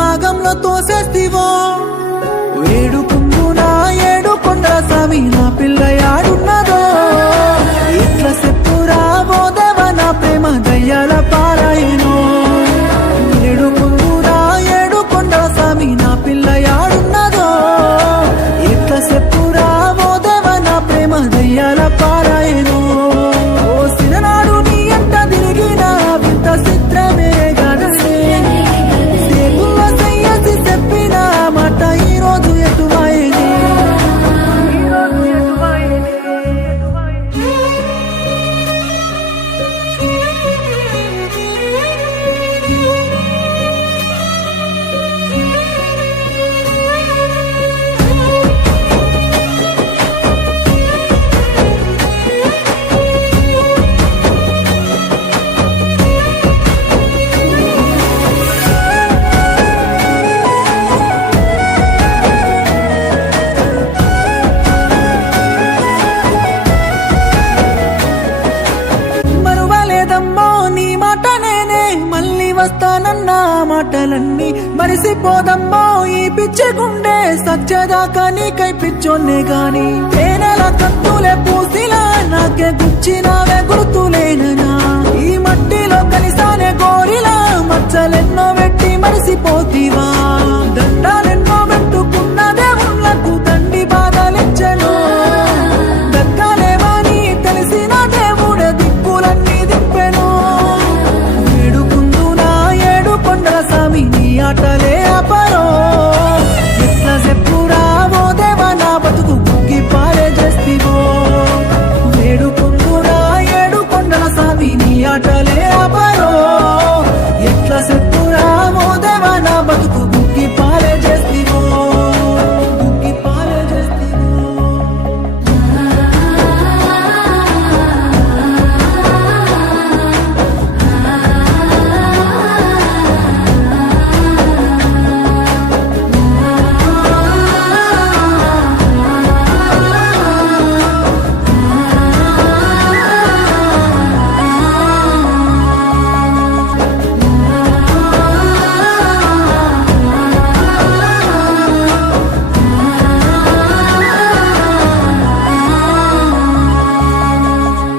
ఆగంలో తోసేస్తివో ఏడుకుందునా ఏడుకొండ స్వామి నా పిల్ల యాడున్నదో ఇట్లా చెప్పురా బోదేవ నా ప్రేమ దయ్యాల పారాయణో ఏడుకుందునా ఏడుకొండ స్వామి నా పిల్ల యాడున్నదో ఇట్లా చెప్పురా బోదేవ నా ప్రేమ దయ్యాల పారాయణో ఓ సిననాడు నీ అంట తిరిగిన వింత చిత్రమే గదనే సేపుల్లో చెయ్యసి చెప్పిన మాట ఈరోజు ఎటువైనే మరువలేదమ్మో నీ మాట నేనే మళ్ళీ వస్తానన్న మాటలన్నీ మరిసిపోదమ్మో ఈ పిచ్చి గుండె సత్యదాకా నీకై పిచ్చోన్నే గాని తేనెల కత్తులే పూసిలా నాకే గుచ్చినావే గుర్తులేననా ఈ మట్టిలో కలిసానే గోరిలా మచ్చలెన్నో పెట్టి మరిసిపోతీవా దండాలే